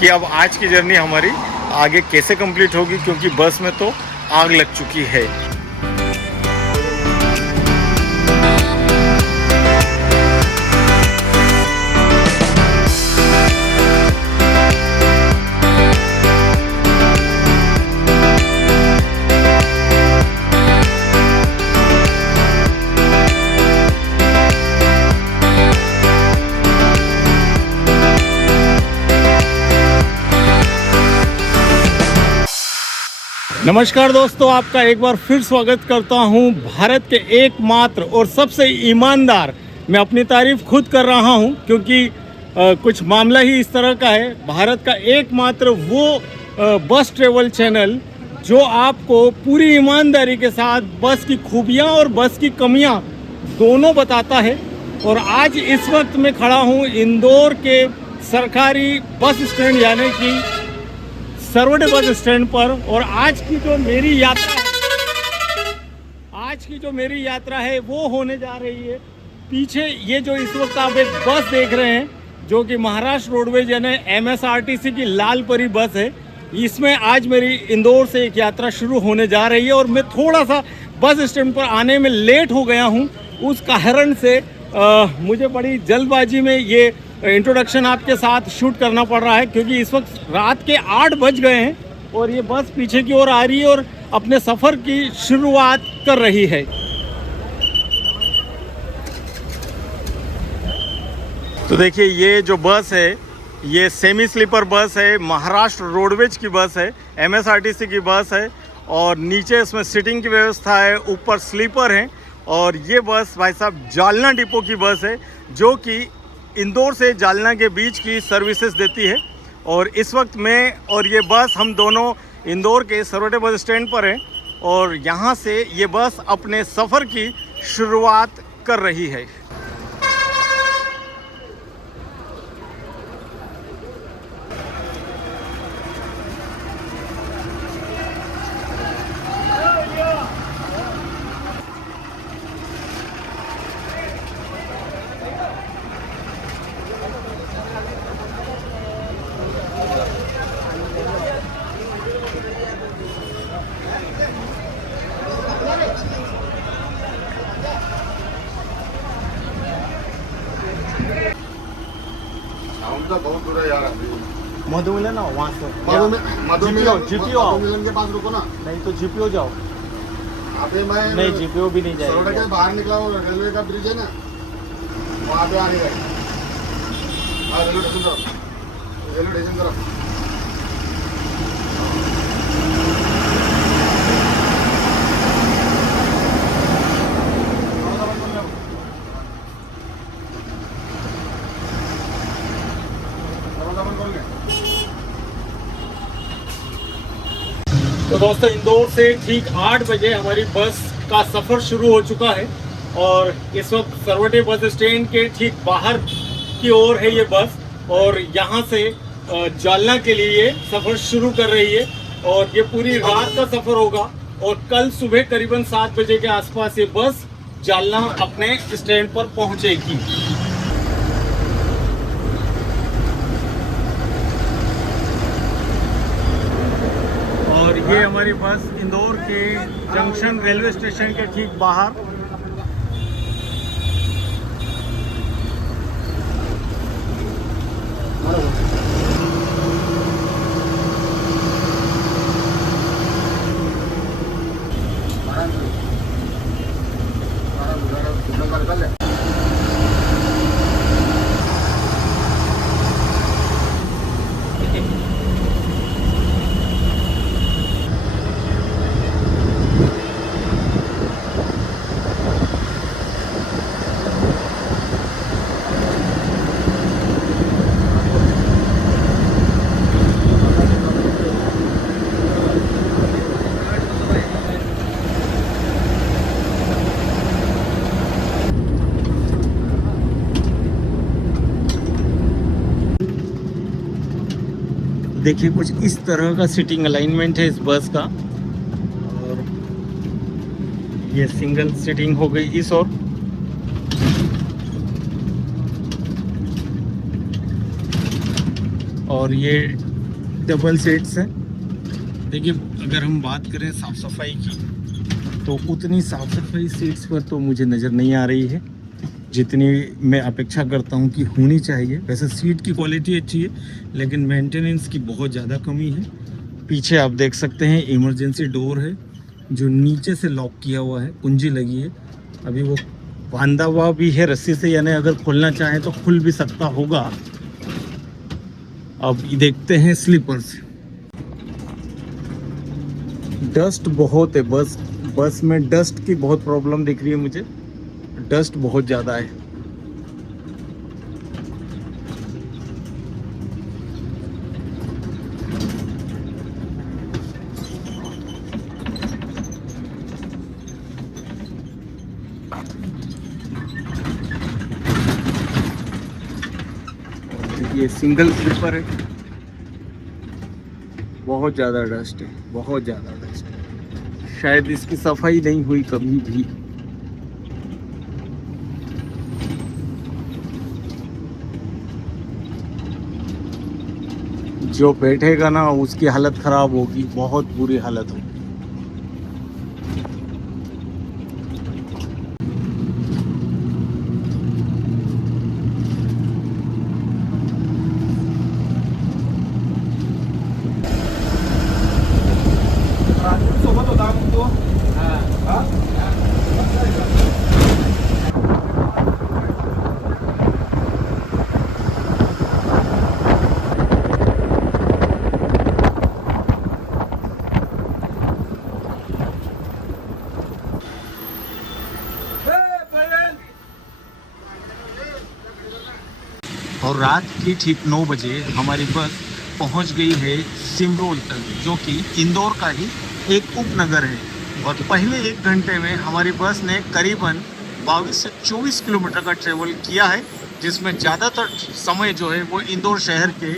कि अब आज की जर्नी हमारी आगे कैसे कंप्लीट होगी, क्योंकि बस में तो आग लग चुकी है। नमस्कार दोस्तों, आपका एक बार फिर स्वागत करता हूं भारत के एकमात्र और सबसे ईमानदार। मैं अपनी तारीफ खुद कर रहा हूं क्योंकि कुछ मामला ही इस तरह का है। भारत का एकमात्र वो बस ट्रेवल चैनल जो आपको पूरी ईमानदारी के साथ बस की खूबियां और बस की कमियां दोनों बताता है। और आज इस वक्त मैं खड़ा हूं इंदौर के सरकारी बस स्टैंड यानी कि सरवटे बस स्टैंड पर। और आज की जो मेरी यात्रा है वो होने जा रही है पीछे ये जो इस वक्त आप एक बस देख रहे हैं, जो कि महाराष्ट्र रोडवेज यानी MSRTC की लाल परी बस है। इसमें आज मेरी इंदौर से एक यात्रा शुरू होने जा रही है और मैं थोड़ा सा बस स्टैंड पर आने में लेट हो गया हूँ। उस कारण से मुझे बड़ी जल्दबाजी में ये इंट्रोडक्शन आपके साथ शूट करना पड़ रहा है, क्योंकि इस वक्त रात के 8 बज गए हैं और ये बस पीछे की ओर आ रही है और अपने सफ़र की शुरुआत कर रही है। तो देखिए, ये जो बस है ये सेमी स्लीपर बस है, महाराष्ट्र रोडवेज की बस है, MSRTC की बस है। और नीचे इसमें सीटिंग की व्यवस्था है, ऊपर स्लीपर है। और ये बस भाई साहब जालना डिपो की बस है, जो कि इंदौर से जालना के बीच की सर्विसेज देती है। और इस वक्त मैं और ये बस हम दोनों इंदौर के सरवटे बस स्टैंड पर हैं और यहाँ से ये बस अपने सफ़र की शुरुआत कर रही है। तो बहुत दूर है यार। मधु मिलन ना वहाँ से जीपीओ मिलन के पास रुको ना। नहीं तो जीपीओ जाओ। अभी मैं नहीं, जीपीओ भी नहीं सरोडा जाएगा। के बाहर निकला हूँ, रेलवे का ब्रिज है ना, वहाँ पे आने गए। हाँ, रेलवे स्टेशन तरफ। तो दोस्तों, इंदौर से ठीक 8 बजे हमारी बस का सफ़र शुरू हो चुका है और इस वक्त सरवटे बस स्टैंड के ठीक बाहर की ओर है ये बस। और यहाँ से जालना के लिए सफ़र शुरू कर रही है और ये पूरी रात का सफ़र होगा। और कल सुबह करीबन 7 बजे के आसपास ये बस जालना अपने स्टैंड पर पहुँचेगी। और ये हमारी बस इंदौर के जंक्शन रेलवे स्टेशन के ठीक बाहर। देखिए, कुछ इस तरह का सीटिंग अलाइनमेंट है इस बस का। और ये सिंगल सीटिंग हो गई इस ओर। और ये डबल सीट्स हैं। देखिए अगर हम बात करें साफ़ सफाई की तो उतनी साफ़ सफाई सीट्स पर तो मुझे नज़र नहीं आ रही है जितनी मैं अपेक्षा करता हूँ कि होनी चाहिए। वैसे सीट की क्वालिटी अच्छी है लेकिन मेंटेनेंस की बहुत ज़्यादा कमी है। पीछे आप देख सकते हैं इमरजेंसी डोर है जो नीचे से लॉक किया हुआ है, कुंजी लगी है। अभी वो बांधा हुआ भी है रस्सी से, यानी अगर खोलना चाहें तो खुल भी सकता होगा। अब देखते हैं स्लीपर्स। डस्ट बहुत है, बस में डस्ट की बहुत प्रॉब्लम दिख रही है मुझे। डस्ट बहुत ज़्यादा है। ये सिंगल स्लीपर है। बहुत ज़्यादा डस्ट है, बहुत ज़्यादा डस्ट है। शायद इसकी सफाई नहीं हुई कभी भी। जो बैठेगा ना उसकी हालत ख़राब होगी, बहुत बुरी हालत होगी। सोबत होता मग तो और रात की ठीक 9 बजे हमारी बस पहुंच गई है सिमरोल तक, जो कि इंदौर का ही एक उपनगर है। और पहले 1 घंटे में हमारी बस ने करीबन 22 से 24 किलोमीटर का ट्रेवल किया है, जिसमें ज़्यादातर समय जो है वो इंदौर शहर के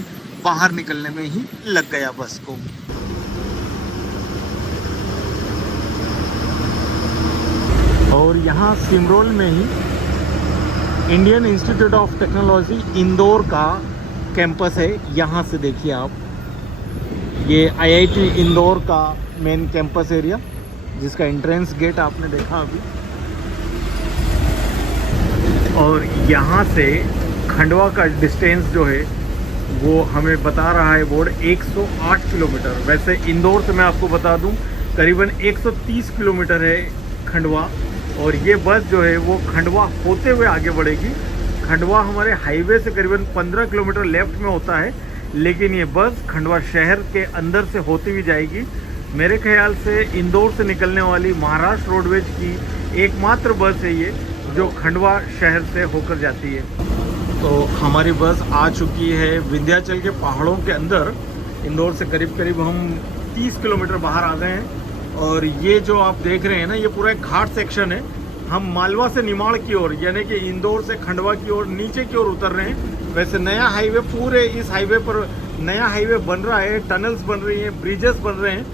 बाहर निकलने में ही लग गया बस को। और यहाँ सिमरोल में ही Indian Institute of Technology Indore का कैंपस है। यहाँ से देखिए आप, ये आईआईटी इंदौर का मेन कैंपस एरिया, जिसका एंट्रेंस गेट आपने देखा अभी। और यहाँ से खंडवा का डिस्टेंस जो है वो हमें बता रहा है बोर्ड 108 किलोमीटर। वैसे इंदौर से मैं आपको बता दूं करीबन 130 किलोमीटर है खंडवा। और ये बस जो है वो खंडवा होते हुए आगे बढ़ेगी। खंडवा हमारे हाईवे से करीबन 15 किलोमीटर लेफ्ट में होता है, लेकिन ये बस खंडवा शहर के अंदर से होती हुई जाएगी। मेरे ख्याल से इंदौर से निकलने वाली महाराष्ट्र रोडवेज की एकमात्र बस है ये, जो खंडवा शहर से होकर जाती है। तो हमारी बस आ चुकी है विंध्याचल के पहाड़ों के अंदर। इंदौर से करीब करीब हम 30 किलोमीटर बाहर आ गए हैं। और ये जो आप देख रहे हैं ना, ये पूरा एक घाट सेक्शन है। हम मालवा से निमाड़ की ओर, यानी कि इंदौर से खंडवा की ओर नीचे की ओर उतर रहे हैं। वैसे नया हाईवे, पूरे इस हाईवे पर नया हाईवे बन रहा है, टनल्स बन रही हैं, ब्रिजेस बन रहे हैं।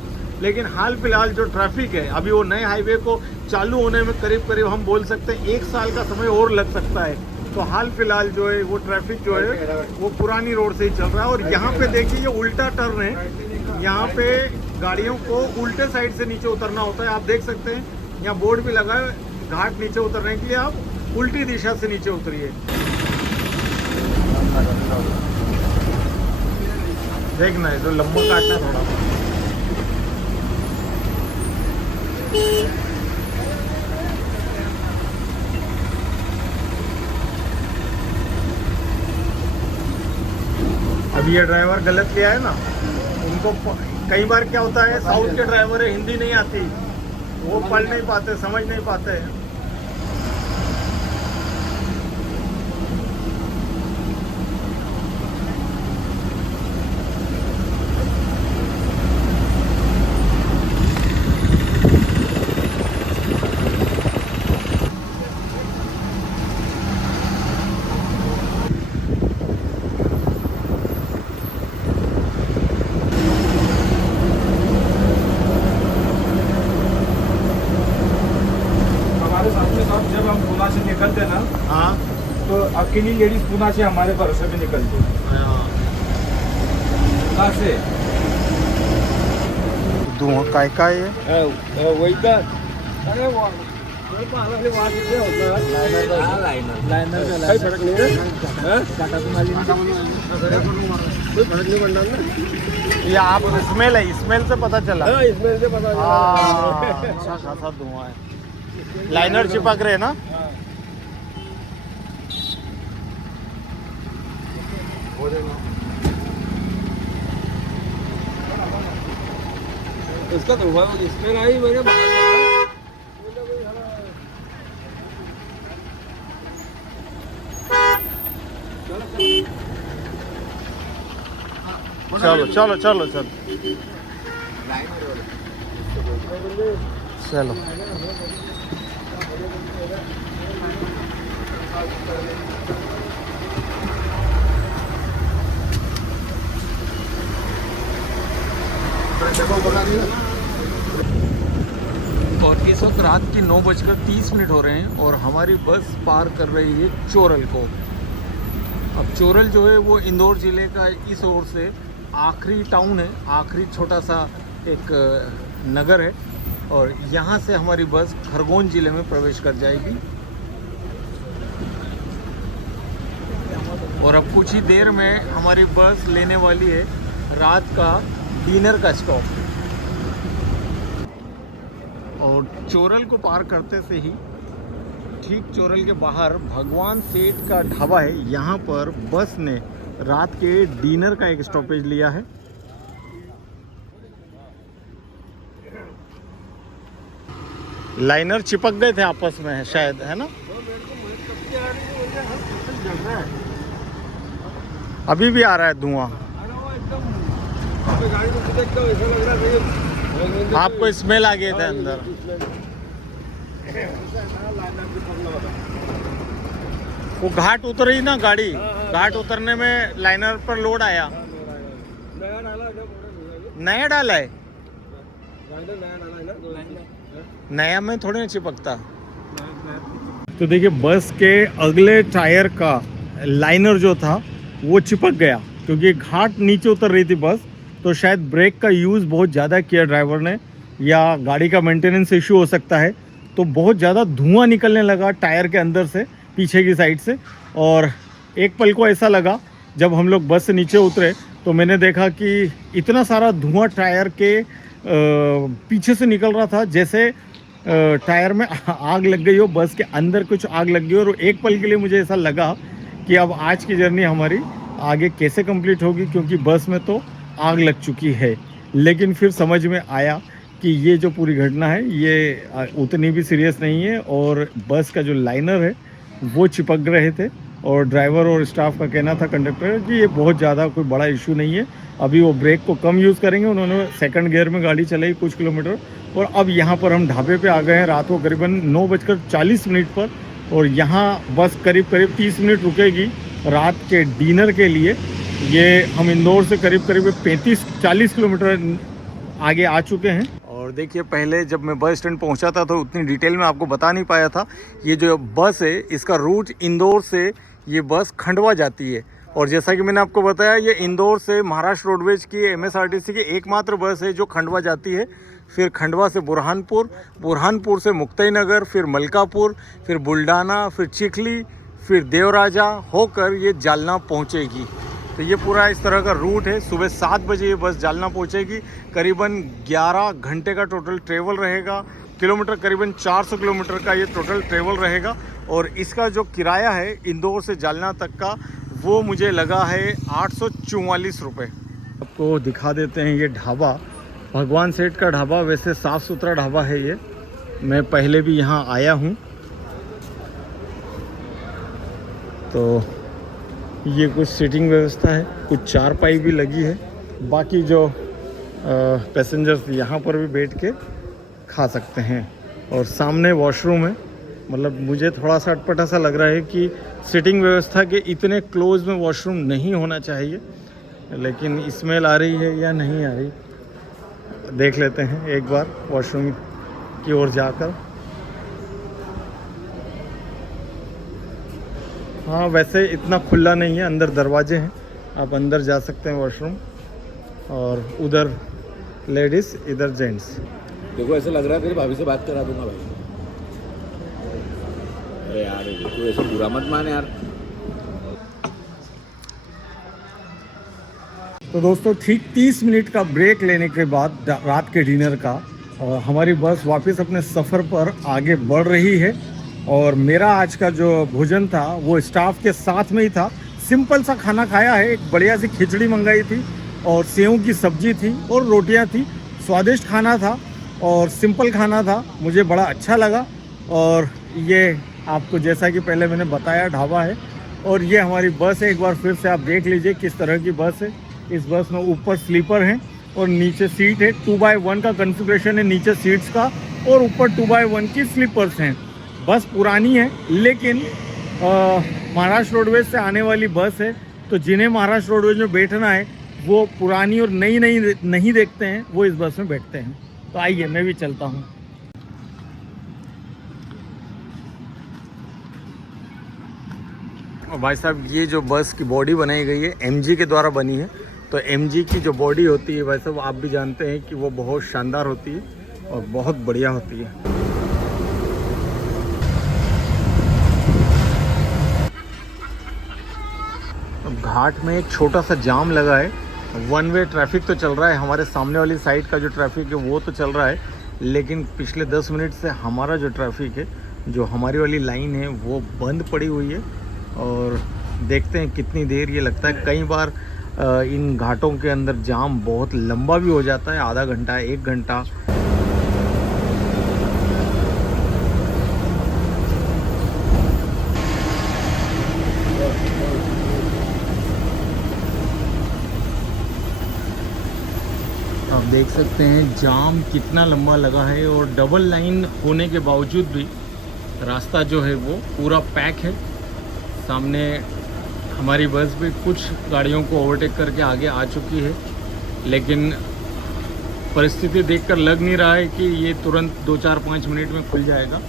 लेकिन हाल फिलहाल जो ट्रैफिक है, अभी वो नए हाईवे को चालू होने में करीब करीब हम बोल सकते हैं 1 साल का समय और लग सकता है। तो हाल फिलहाल जो है वो ट्रैफिक जो है वो पुरानी रोड से ही चल रहा है। और यहाँ पे देखिए ये उल्टा टर्न है, यहाँ पे गाड़ियों को उल्टे साइड से नीचे उतरना होता है। आप देख सकते हैं यहाँ बोर्ड भी लगा है, घाट नीचे उतरने के लिए आप उल्टी दिशा से नीचे उतरिए। देखना है तो लंबा काटना थोड़ा। अब ये ड्राइवर गलत किया है ना, उनको कई बार क्या होता है, साउथ के ड्राइवर है, हिंदी नहीं आती, वो पढ़ नहीं पाते, समझ नहीं पाते। जब हम पुणे से निकलते ना, हाँ, तो अकेली लेडीज पुणे से हमारे भरोसे पे निकलती है। पुणे से धुआं काय काय है वही का अरे वो पाला से वहां से होता है लाइनर कोई फर्क नहीं है हां टाटा तुम्हारी कोई फर्क नहीं पड़ना ना ये आप स्मेल से पता चला हां इसमें से पता हाँ, अच्छा खासा धुआं है लाइनर चिपक रहे ना इसका तो हुआ इसमें आई मैंने बाहर चलो चलो चलो चलो चलो और इस वक्त रात की 9:30 हो रहे हैं और हमारी बस पार कर रही है चोरल को। अब चोरल जो है वो इंदौर ज़िले का इस ओर से आखिरी टाउन है, आखिरी छोटा सा एक नगर है और यहाँ से हमारी बस खरगोन ज़िले में प्रवेश कर जाएगी। और अब कुछ ही देर में हमारी बस लेने वाली है रात का डिनर का स्टॉप। और चोरल को पार करते से ही ठीक चोरल के बाहर भगवान सेठ का ढाबा है, यहाँ पर बस ने रात के डिनर का एक स्टॉपेज लिया है। लाइनर चिपक गए थे आपस में शायद, है ना? अभी भी आ रहा है धुआं, आपको स्मेल आ गए थे अंदर। वो घाट उतरी ना गाड़ी, घाट उतरने में लाइनर पर लोड आया। नया डाला है, नया में थोड़ी ना चिपकता। तो देखिए बस के अगले टायर का लाइनर जो था वो चिपक गया क्योंकि घाट नीचे उतर रही थी बस, तो शायद ब्रेक का यूज़ बहुत ज़्यादा किया ड्राइवर ने या गाड़ी का मेंटेनेंस इशू हो सकता है। तो बहुत ज़्यादा धुआं निकलने लगा टायर के अंदर से, पीछे की साइड से। और एक पल को ऐसा लगा जब हम लोग बस से नीचे उतरे तो मैंने देखा कि इतना सारा धुआं टायर के पीछे से निकल रहा था, जैसे टायर में आग लग गई हो, बस के अंदर कुछ आग लग गई। और एक पल के लिए मुझे ऐसा लगा कि अब आज की जर्नी हमारी आगे कैसे कंप्लीट होगी, क्योंकि बस में तो आग लग चुकी है। लेकिन फिर समझ में आया कि ये जो पूरी घटना है ये उतनी भी सीरियस नहीं है और बस का जो लाइनर है वो चिपक रहे थे। और ड्राइवर और स्टाफ का कहना था, कंडक्टर, कि ये बहुत ज़्यादा कोई बड़ा इशू नहीं है, अभी वो ब्रेक को कम यूज़ करेंगे। उन्होंने सेकंड गियर में गाड़ी चलाई कुछ किलोमीटर और अब यहाँ पर हम ढाबे पे आ गए हैं रात को करीबन 9:40 पर। और यहाँ बस करीब 30 मिनट रुकेगी रात के डिनर के लिए। ये हम इंदौर से करीब 35-40 किलोमीटर आगे आ चुके हैं। और देखिए पहले जब मैं बस स्टैंड पहुंचा था तो उतनी डिटेल में आपको बता नहीं पाया था। ये जो बस है इसका रूट इंदौर से ये बस खंडवा जाती है। और जैसा कि मैंने आपको बताया ये इंदौर से महाराष्ट्र रोडवेज की MSRTC की एकमात्र बस है जो खंडवा जाती है। फिर खंडवा से बुरहानपुर, बुरहानपुर से मुक्ताईनगर, फिर मलकापुर, फिर बुल्ढाना, फिर चिखली, फिर देवराजा होकर ये जालना पहुंचेगी। तो ये पूरा इस तरह का रूट है। सुबह 7 बजे ये बस जालना पहुंचेगी। करीबन 11 घंटे का टोटल ट्रेवल रहेगा। किलोमीटर करीबन 400 किलोमीटर का ये टोटल ट्रेवल रहेगा। और इसका जो किराया है इंदौर से जालना तक का वो मुझे लगा है 844 रुपये। आपको दिखा देते हैं ये ढाबा, भगवान सेठ का ढाबा। वैसे साफ़ सुथरा ढाबा है ये, मैं पहले भी यहाँ आया हूँ। तो ये कुछ सीटिंग व्यवस्था है, कुछ चारपाई भी लगी है। बाकी जो पैसेंजर्स यहाँ पर भी बैठ के खा सकते हैं। और सामने वॉशरूम है। मतलब मुझे थोड़ा सा अटपटा सा लग रहा है कि सीटिंग व्यवस्था के इतने क्लोज में वॉशरूम नहीं होना चाहिए, लेकिन स्मेल आ रही है या नहीं आ रही देख लेते हैं एक बार वॉशरूम की ओर जाकर। हाँ वैसे इतना खुला नहीं है, अंदर दरवाजे हैं, आप अंदर जा सकते हैं वॉशरूम। और उधर लेडीज, इधर जेंट्स। देखो ऐसा लग रहा है तेरी भाभी से बात करा दूंगा भाई। अरे यार तू ऐसे बुरा मत मान यार। तो दोस्तों ठीक 30 मिनट का ब्रेक लेने के बाद रात के डिनर का हमारी बस वापस अपने सफ़र पर आगे बढ़ रही है। और मेरा आज का जो भोजन था वो स्टाफ के साथ में ही था। सिंपल सा खाना खाया है, एक बढ़िया सी खिचड़ी मंगाई थी और सेव की सब्जी थी और रोटियां थी। स्वादिष्ट खाना था और सिंपल खाना था, मुझे बड़ा अच्छा लगा। और ये आपको जैसा कि पहले मैंने बताया ढाबा है और ये हमारी बस है। एक बार फिर से आप देख लीजिए किस तरह की बस है। इस बस में ऊपर स्लीपर हैं और नीचे सीट है। 2x1 का कॉन्फ़िगरेशन है नीचे सीट्स का और ऊपर 2x1 की स्लीपर्स हैं। बस पुरानी है लेकिन महाराष्ट्र रोडवेज से आने वाली बस है, तो जिन्हें महाराष्ट्र रोडवेज में बैठना है वो पुरानी और नई नहीं देखते हैं, वो इस बस में बैठते हैं। तो आइए मैं भी चलता हूँ। और भाई साहब ये जो बस की बॉडी बनाई गई है MG के द्वारा बनी है। तो MG की जो बॉडी होती है भाई साहब आप भी जानते हैं कि वो बहुत शानदार होती है और बहुत बढ़िया होती है। घाट में एक छोटा सा जाम लगा है। 1 वे ट्रैफिक तो चल रहा है, हमारे सामने वाली साइड का जो ट्रैफिक है वो तो चल रहा है, लेकिन पिछले 10 मिनट से हमारा जो ट्रैफिक है, जो हमारी वाली लाइन है वो बंद पड़ी हुई है। और देखते हैं कितनी देर ये लगता है। कई बार इन घाटों के अंदर जाम बहुत लंबा भी हो जाता है, आधा घंटा 1 घंटा। आप देख सकते हैं जाम कितना लंबा लगा है और डबल लाइन होने के बावजूद भी रास्ता जो है वो पूरा पैक है। सामने हमारी बस भी कुछ गाड़ियों को ओवरटेक करके आगे आ चुकी है, लेकिन परिस्थिति देखकर लग नहीं रहा है कि ये तुरंत 2-4-5 मिनट में खुल जाएगा।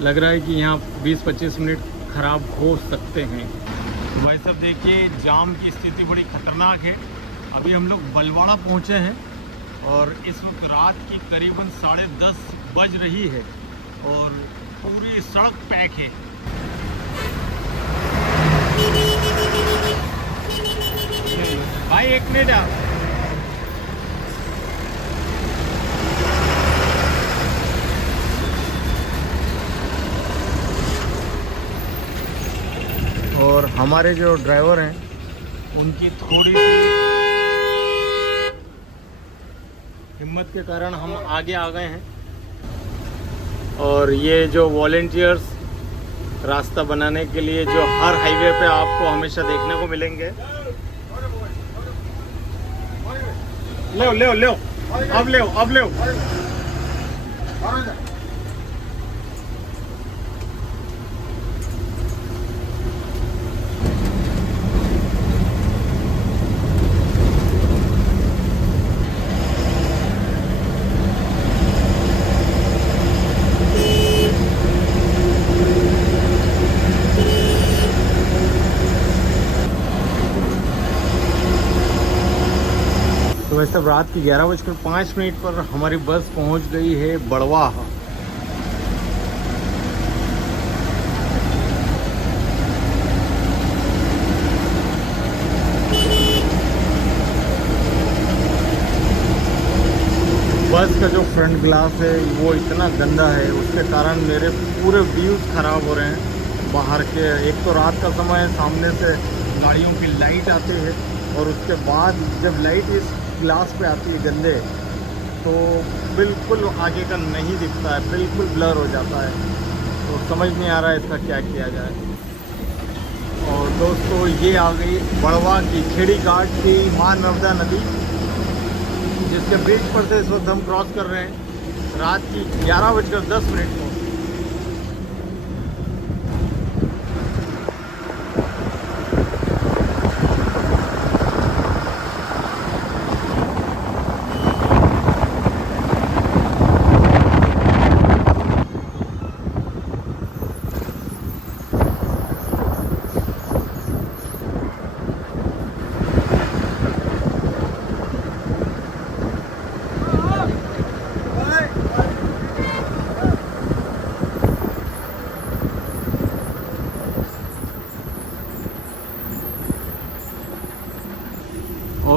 लग रहा है कि यहाँ 20-25 मिनट ख़राब हो सकते हैं। तो भाई साहब देखिए जाम की स्थिति बड़ी ख़तरनाक है। अभी हम लोग बलवाड़ा पहुँचे हैं और इस वक्त रात की करीबन 10:30 बज रही है और पूरी सड़क पैक है। भाई 1 मिनट यार। और हमारे जो ड्राइवर हैं उनकी थोड़ी सी हिम्मत के कारण हम आगे आ गए हैं। और ये जो वॉलेंटियर्स रास्ता बनाने के लिए जो हर हाईवे पे आपको हमेशा देखने को मिलेंगे। ले अब ले। तो वैसे रात की 11:05 पर हमारी बस पहुंच गई है बड़वा। बस का जो फ्रंट ग्लास है वो इतना गंदा है, उसके कारण मेरे पूरे व्यूज़ ख़राब हो रहे हैं बाहर के। एक तो रात का समय है, सामने से गाड़ियों की लाइट आती है और उसके बाद जब लाइट इस ग्लास पे आती है गंदे, तो बिल्कुल आगे का नहीं दिखता है, बिल्कुल ब्लर हो जाता है। तो समझ नहीं आ रहा है इसका क्या किया जाए। और दोस्तों ये आ गई बड़वा की खेड़ी घाट की मां नर्मदा नदी, जिसके ब्रिज पर से इस वक्त हम क्रॉस कर रहे हैं रात की 11:10 को।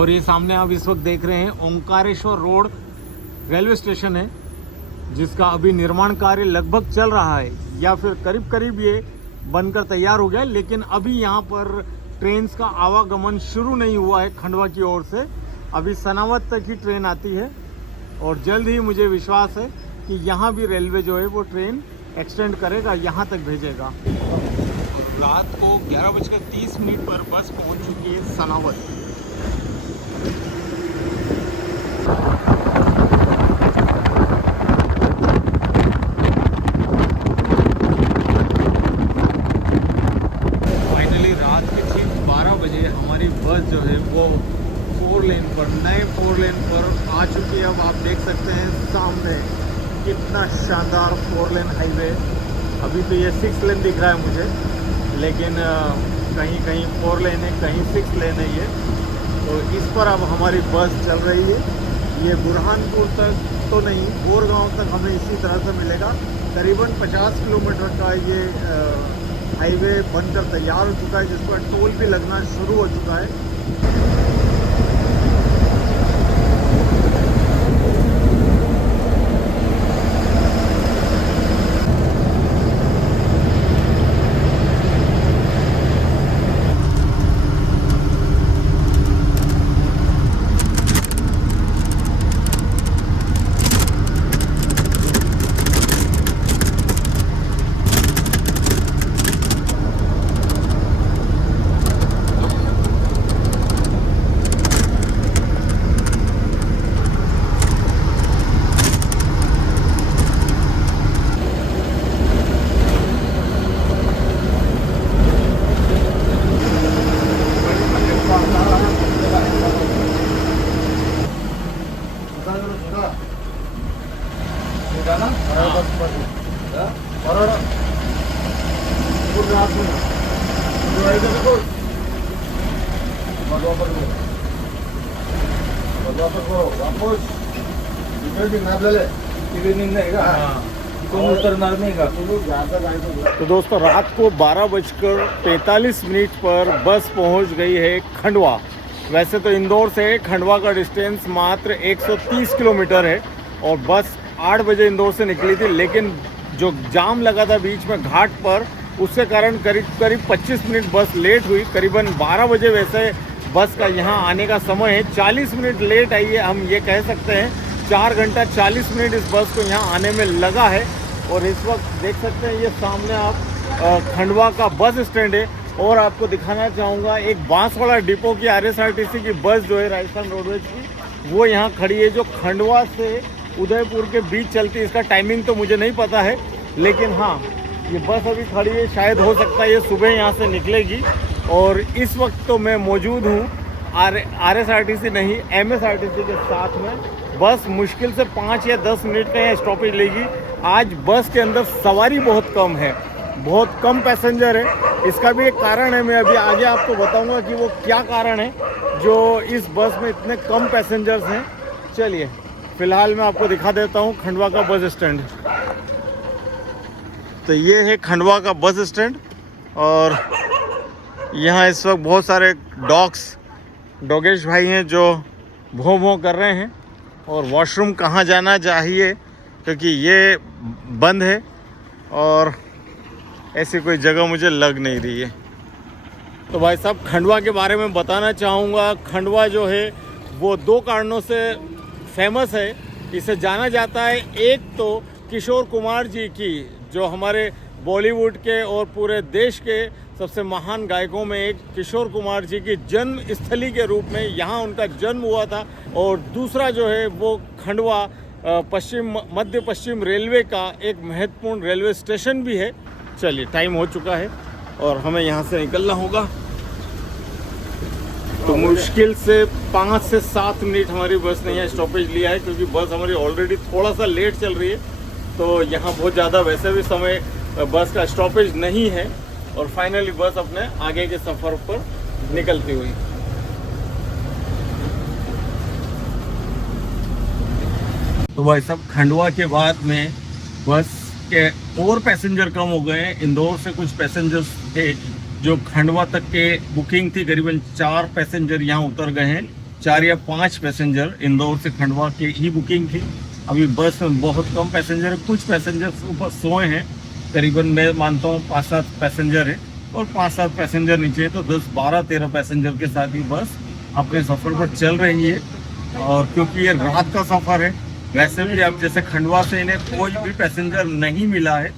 और ये सामने आप इस वक्त देख रहे हैं ओंकारेश्वर रोड रेलवे स्टेशन है, जिसका अभी निर्माण कार्य लगभग चल रहा है या फिर करीब करीब ये बनकर तैयार हो गया, लेकिन अभी यहाँ पर ट्रेन्स का आवागमन शुरू नहीं हुआ है खंडवा की ओर से। अभी सनावद तक ही ट्रेन आती है और जल्द ही मुझे विश्वास है कि यहाँ भी रेलवे जो है वो ट्रेन एक्सटेंड करेगा, यहाँ तक भेजेगा। रात को 11:30 पर बस पहुँच चुकी है सनावद। फाइनली रात के ठीक 12 बजे हमारी बस जो है वो 4 लेन पर, नए 4 लेन पर आ चुकी है। अब आप देख सकते हैं सामने कितना शानदार 4 लेन हाईवे। अभी तो ये 6 लेन दिख रहा है मुझे, लेकिन कहीं कहीं 4 लेन है, कहीं 6 लेन है ये। तो इस पर अब हमारी बस चल रही है। ये बुरहानपुर तक तो नहीं, गोरगांव तक हमें इसी तरह से मिलेगा। करीबन 50 किलोमीटर का ये हाईवे बनकर तैयार हो चुका है, जिस पर टोल भी लगना शुरू हो चुका है। तो दोस्तों रात को 12:45 पर बस पहुंच गई है खंडवा। वैसे तो इंदौर से खंडवा का डिस्टेंस मात्र 130 किलोमीटर है और बस 8 बजे इंदौर से निकली थी, लेकिन जो जाम लगा था बीच में घाट पर, उसके कारण करीब 25 मिनट बस लेट हुई। करीबन 12 बजे वैसे बस का यहाँ आने का समय है, 40 मिनट लेट आई है, हम ये कह सकते हैं। 4 घंटा 40 मिनट इस बस को यहाँ आने में लगा है। और इस वक्त देख सकते हैं ये सामने आप खंडवा का बस स्टैंड है। और आपको दिखाना चाहूँगा एक बांसवाड़ा डिपो की RSRTC की बस जो है राजस्थान रोडवेज की, वो यहाँ खड़ी है, जो खंडवा से उदयपुर के बीच चलती है। इसका टाइमिंग तो मुझे नहीं पता है, लेकिन हाँ ये बस अभी खड़ी है। शायद हो सकता है ये सुबह यहाँ से निकलेगी। और इस वक्त तो मैं मौजूद हूँ RSRTC नहीं, MSRTC के साथ में। बस मुश्किल से 5 या 10 मिनट का यहाँ स्टॉपेज लेगी। आज बस के अंदर सवारी बहुत कम है, बहुत कम पैसेंजर है। इसका भी एक कारण है, मैं अभी आगे आपको बताऊंगा कि वो क्या कारण है जो इस बस में इतने कम पैसेंजर्स हैं। चलिए फिलहाल मैं आपको दिखा देता हूँ खंडवा का बस स्टैंड। तो ये है खंडवा का बस स्टैंड और यहाँ इस वक्त बहुत सारे डॉगेश भाई हैं जो भों भों कर रहे हैं और वॉशरूम कहाँ जाना चाहिए, क्योंकि ये बंद है और ऐसी कोई जगह मुझे लग नहीं रही है। तो भाई साहब खंडवा के बारे में बताना चाहूँगा। खंडवा जो है वो 2 कारणों से फेमस है, इसे जाना जाता है। एक तो किशोर कुमार जी की, जो हमारे बॉलीवुड के और पूरे देश के सबसे महान गायकों में एक किशोर कुमार जी की जन्म स्थली के रूप में यहाँ उनका जन्म हुआ था। और दूसरा जो है वो खंडवा मध्य पश्चिम रेलवे का एक महत्वपूर्ण रेलवे स्टेशन भी है। चलिए टाइम हो चुका है और हमें यहाँ से निकलना होगा। तो मुश्किल से 5 से 7 मिनट हमारी बस ने यहाँ स्टॉपेज लिया है, क्योंकि बस हमारी ऑलरेडी थोड़ा सा लेट चल रही है। तो यहाँ बहुत ज़्यादा वैसे भी समय बस का स्टॉपेज नहीं है और फाइनली बस अपने आगे के सफ़र पर निकलती हुई। तो भाई सब खंडवा के बाद में बस के और पैसेंजर कम हो गए हैं। इंदौर से कुछ पैसेंजर्स थे जो खंडवा तक के बुकिंग थी, करीबन 4 पैसेंजर यहाँ उतर गए हैं 4 या 5 पैसेंजर इंदौर से खंडवा की ही बुकिंग थी। अभी बस में बहुत कम पैसेंजर है, कुछ पैसेंजर ऊपर सोए हैं, करीबन मैं मानता हूँ 5-7 पैसेंजर है और 5-7 पैसेंजर नीचे है, तो 10-12-13 पैसेंजर के साथ ही बस अपने सफ़र पर चल रही है। और क्योंकि ये रात का सफ़र है, वैसे भी अब जैसे खंडवा से इन्हें कोई भी पैसेंजर नहीं मिला है।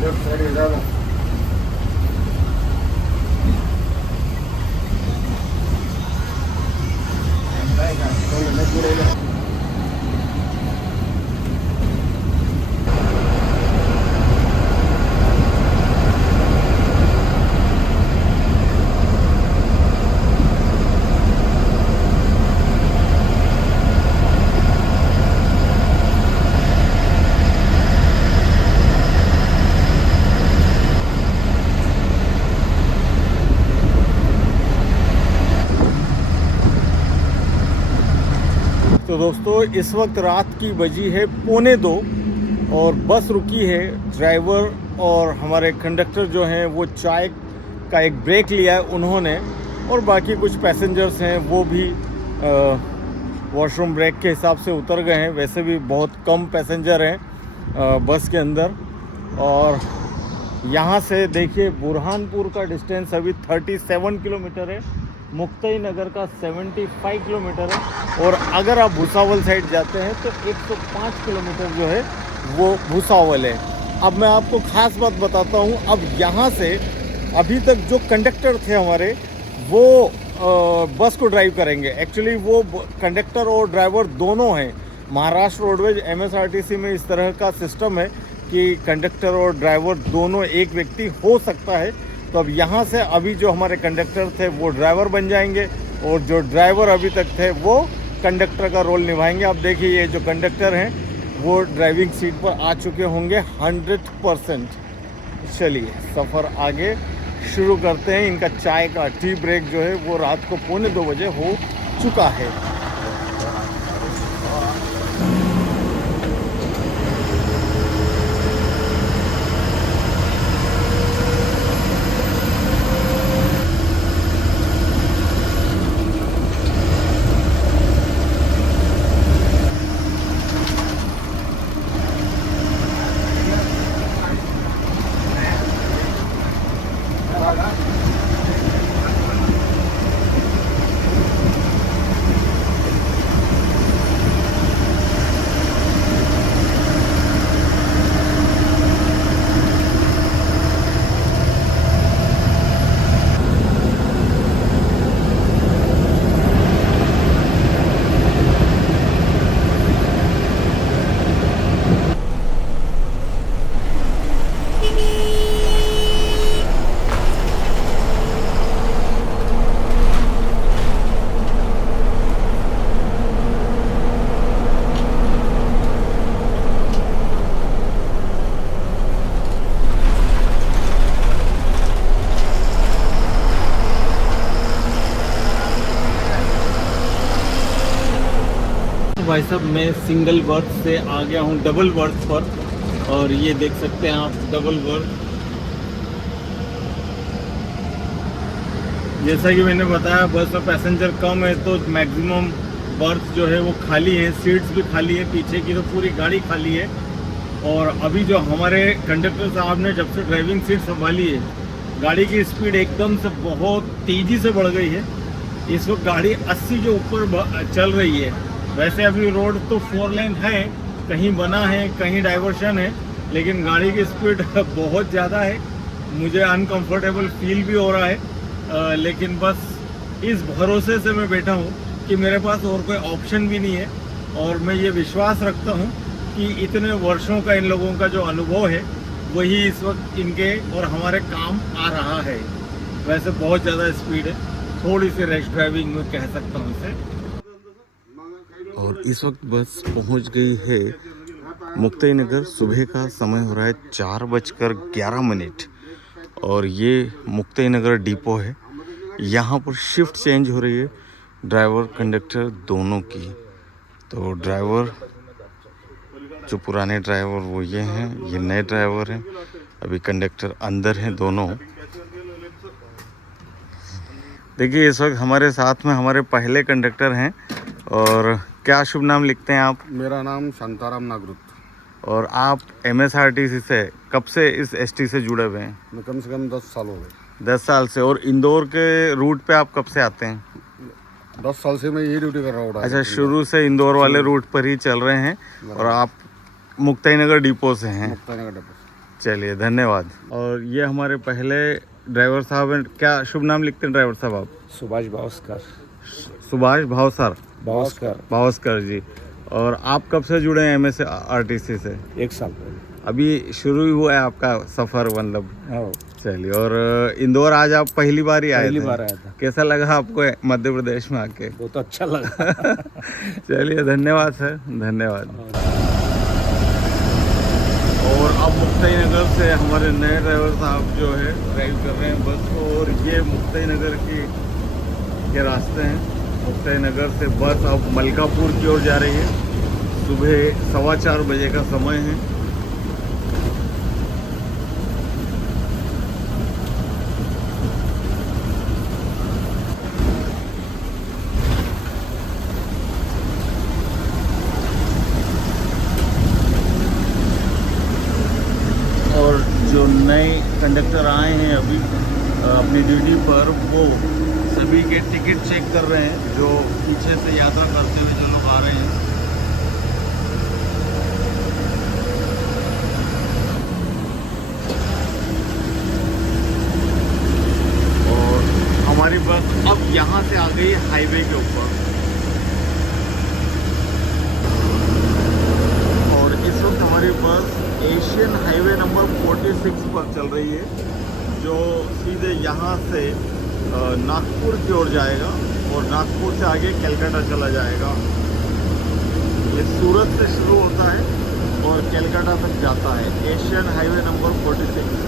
लेफ्ट साइड ज़्यादा तो दोस्तों इस वक्त रात की बजी है 1:45 और बस रुकी है। ड्राइवर और हमारे कंडक्टर जो हैं वो चाय का एक ब्रेक लिया है उन्होंने, और बाकी कुछ पैसेंजर्स हैं वो भी वॉशरूम ब्रेक के हिसाब से उतर गए हैं। वैसे भी बहुत कम पैसेंजर हैं बस के अंदर। और यहाँ से देखिए बुरहानपुर का डिस्टेंस अभी 37 किलोमीटर है, मुक्ताई नगर का 75 किलोमीटर है, और अगर आप भुसावल साइड जाते हैं तो 105 किलोमीटर जो है वो भुसावल है। अब मैं आपको ख़ास बात बताता हूँ। अब यहाँ से अभी तक जो कंडक्टर थे हमारे वो बस को ड्राइव करेंगे। एक्चुअली वो कंडक्टर और ड्राइवर दोनों हैं। महाराष्ट्र रोडवेज MSRTC में इस तरह का सिस्टम है कि कंडक्टर और ड्राइवर दोनों एक व्यक्ति हो सकता है। तो अब यहाँ से अभी जो हमारे कंडक्टर थे वो ड्राइवर बन जाएंगे, और जो ड्राइवर अभी तक थे वो कंडक्टर का रोल निभाएंगे। अब देखिए ये जो कंडक्टर हैं वो ड्राइविंग सीट पर आ चुके होंगे 100%। चलिए सफ़र आगे शुरू करते हैं। इनका चाय का टी ब्रेक जो है वो रात को 1:45 बजे हो चुका है। भाई साहब मैं सिंगल बर्थ से आ गया हूँ डबल बर्थ पर, और ये देख सकते हैं आप डबल बर्थ। जैसा कि मैंने बताया बस में पैसेंजर कम है तो मैक्सिमम बर्थ जो है वो खाली है, सीट्स भी खाली है, पीछे की तो पूरी गाड़ी खाली है। और अभी जो हमारे कंडक्टर साहब ने जब से ड्राइविंग सीट संभाली है, गाड़ी की स्पीड एकदम से बहुत तेज़ी से बढ़ गई है। इस वक्त गाड़ी 80 के ऊपर चल रही है। वैसे अभी रोड तो 4 लेन है, कहीं बना है कहीं डाइवर्शन है, लेकिन गाड़ी की स्पीड बहुत ज़्यादा है। मुझे अनकंफर्टेबल फील भी हो रहा है, लेकिन बस इस भरोसे से मैं बैठा हूँ कि मेरे पास और कोई ऑप्शन भी नहीं है। और मैं ये विश्वास रखता हूँ कि इतने वर्षों का इन लोगों का जो अनुभव है वही इस वक्त इनके और हमारे काम आ रहा है। वैसे बहुत ज़्यादा स्पीड है, थोड़ी सी रैश ड्राइविंग में कह सकता हूँ इसे। और इस वक्त बस पहुँच गई है मुक्ताई नगर। सुबह का समय हो रहा है 4:11। और ये मुक्ति नगर डिपो है। यहाँ पर शिफ्ट चेंज हो रही है ड्राइवर कंडक्टर दोनों की। तो ड्राइवर जो पुराने ड्राइवर वो ये हैं, ये नए ड्राइवर हैं, अभी कंडक्टर अंदर हैं दोनों। देखिए इस वक्त हमारे साथ में हमारे पहले कंडक्टर हैं। और क्या शुभ नाम लिखते हैं आप? मेरा नाम शांताराम नागरुत। और आप MSRTC से कब से इस ST से जुड़े हुए हैं? मैं कम से कम 10 साल हो गए। 10 साल से। और इंदौर के रूट पे आप कब से आते हैं? 10 साल से मैं यही ड्यूटी कर रहा हूँ। अच्छा, शुरू से इंदौर वाले रूट पर ही चल रहे हैं और आप मुक्ति नगर डिपो से हैं। मुक्तानगर डिपो। चलिए धन्यवाद। और ये हमारे पहले ड्राइवर साहब हैं। क्या शुभ नाम लिखते हैं ड्राइवर साहब आप? सुभाष भावस्कर। सुभाष भावसर भावस्कर जी। और आप कब से जुड़े हैं MSRTC से? 1 साल पहले। अभी शुरू ही हुआ है आपका सफ़र मतलब? हाँ, चलिए। और इंदौर आज आप पहली बार ही आए थे? पहली बार आया था। कैसा लगा आपको मध्य प्रदेश में आके? बहुत अच्छा लगा। चलिए धन्यवाद सर, धन्यवाद। और अब मुक्ति नगर से हमारे नए ड्राइवर साहब जो है ड्राइव कर रहे हैं बस को। और ये मुक्ति नगर के रास्ते हैं। मुक्ति नगर से बस अब मलकापुर की ओर जा रही है। सुबह 4:15 बजे का समय है। और जो नए कंडक्टर आए हैं अभी अपनी ड्यूटी पर, वो सभी के टिकट चेक कर रहे हैं जो पीछे से यात्रा करते हुए जो लोग आ रहे हैं। और हमारी बस अब यहाँ से आ गई हाईवे के ऊपर। और इस वक्त हमारी बस एशियन हाईवे नंबर 46 पर चल रही है, जो सीधे यहाँ से नागपुर की ओर जाएगा और नागपुर से आगे कलकत्ता चला जाएगा। ये सूरत से शुरू होता है और कलकत्ता तक जाता है। Asian highway number 46।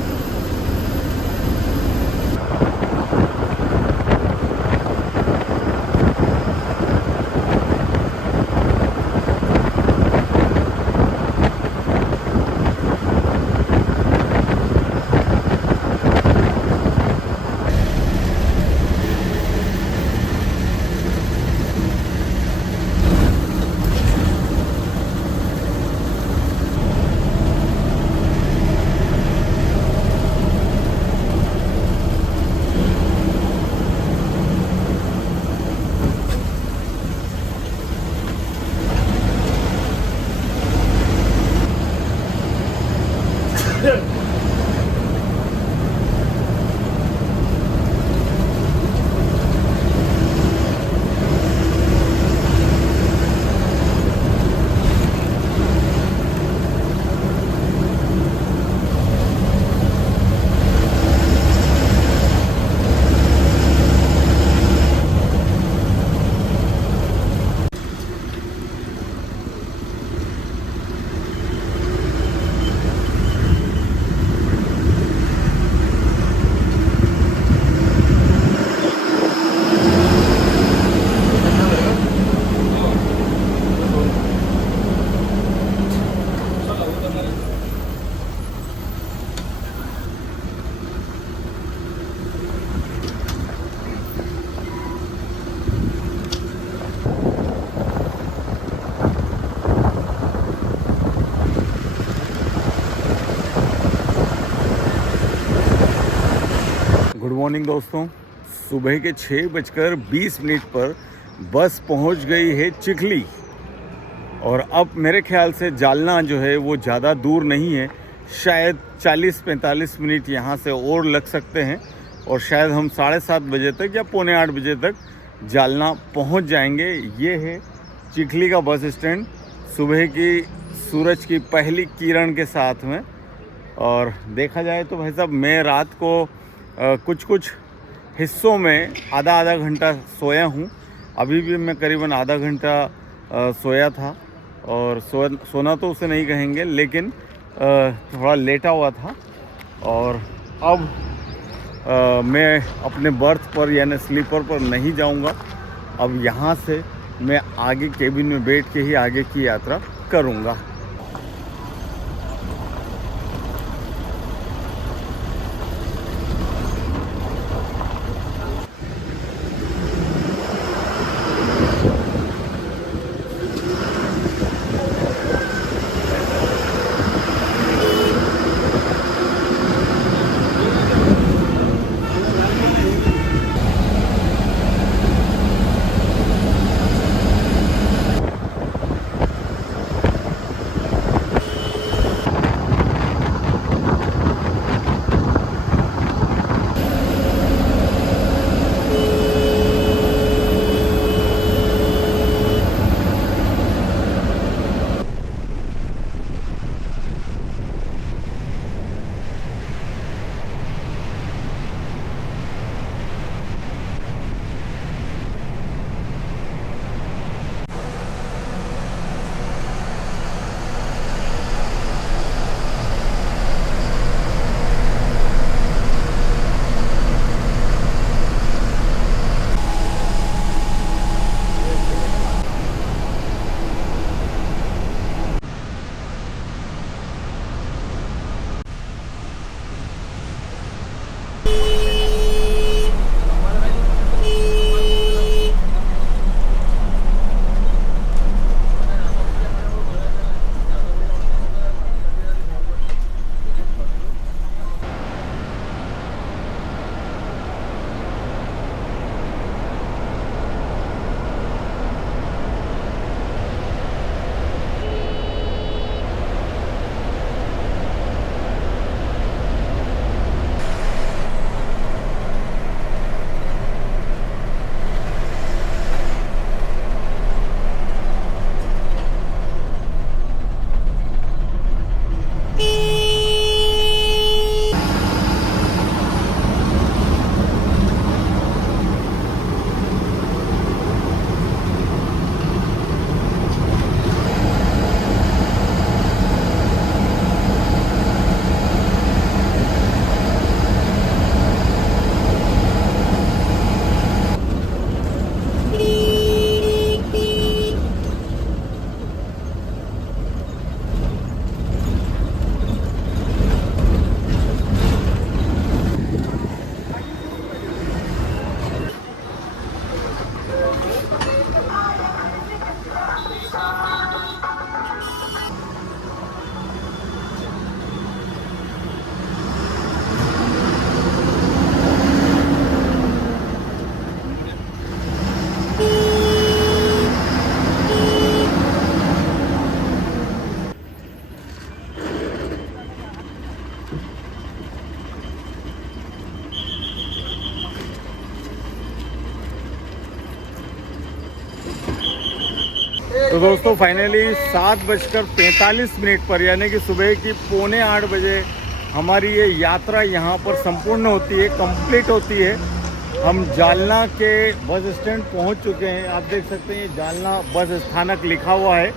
Good morning दोस्तों। सुबह के 6:20 पर बस पहुंच गई है चिखली। और अब मेरे ख्याल से जालना जो है वो ज़्यादा दूर नहीं है। शायद 40-45 मिनट यहाँ से और लग सकते हैं और शायद हम 7:30 बजे तक या 7:45 बजे तक जालना पहुँच जाएंगे। ये है चिखली का बस स्टैंड, सुबह की सूरज की पहली किरण के साथ में। और देखा जाए तो भाई साहब, मैं रात को कुछ हिस्सों में आधा घंटा सोया हूँ। अभी भी मैं करीबन आधा घंटा सोया था। और सोना तो उसे नहीं कहेंगे, लेकिन थोड़ा लेटा हुआ था। और अब मैं अपने बर्थ पर यानी स्लीपर पर नहीं जाऊंगा। अब यहाँ से मैं आगे केबिन में बैठ के ही आगे की यात्रा करूँगा। तो दोस्तों फाइनली 7:45 पर यानी कि सुबह की 7:45 बजे हमारी ये यात्रा यहाँ पर संपूर्ण होती है, कंप्लीट होती है। हम जालना के बस स्टैंड पहुँच चुके हैं। आप देख सकते हैं ये जालना बस स्थानक लिखा हुआ है।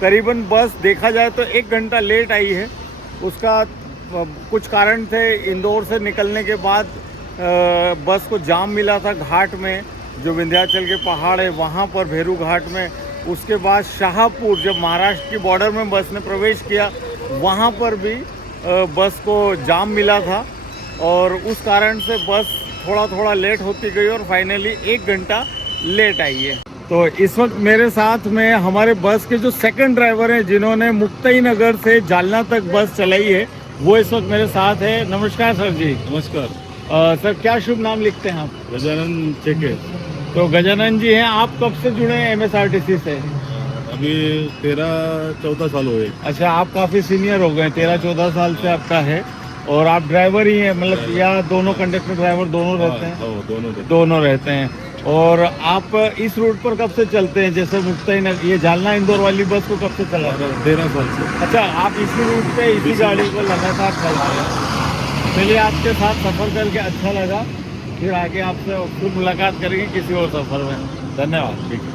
करीबन बस देखा जाए तो 1 घंटा लेट आई है। उसका कुछ कारण थे। इंदौर से निकलने के बाद बस को जाम मिला था घाट में, जो विंध्याचल के पहाड़ है वहाँ पर भेरू घाट में। उसके बाद शाहपुर, जब महाराष्ट्र की बॉर्डर में बस ने प्रवेश किया, वहाँ पर भी बस को जाम मिला था और उस कारण से बस थोड़ा लेट होती गई और फाइनली 1 घंटा लेट आई है। तो इस वक्त मेरे साथ में हमारे बस के जो सेकंड ड्राइवर हैं, जिन्होंने मुक्ताई नगर से जालना तक बस चलाई है, वो इस वक्त मेरे साथ है। नमस्कार सर जी। नमस्कार सर, क्या शुभ नाम लिखते हैं आप? गजानन चेके। तो गजानन जी हैं, आप कब से जुड़े हैं MSRTC से? अभी 13-14 साल हो गए। अच्छा, आप काफ़ी सीनियर हो गए, 13-14 साल से आपका है। और आप ड्राइवर ही हैं, मतलब या दोनों कंडक्टर ड्राइवर दोनों रहते हैं? दोनों रहते हैं। और आप इस रूट पर कब से चलते हैं? जैसे मुक्ताई नगर, ये जालना इंदौर वाली बस को कब से चला रहे हैं? 13 साल से। अच्छा, आप इसी रूट पे इसी गाड़ी को लगातार चल रहे हैं। चलिए, आपके साथ सफ़र करके अच्छा लगा। फिर आगे आपसे फिर मुलाकात करेंगे किसी और सफ़र में। धन्यवाद। ठीक है।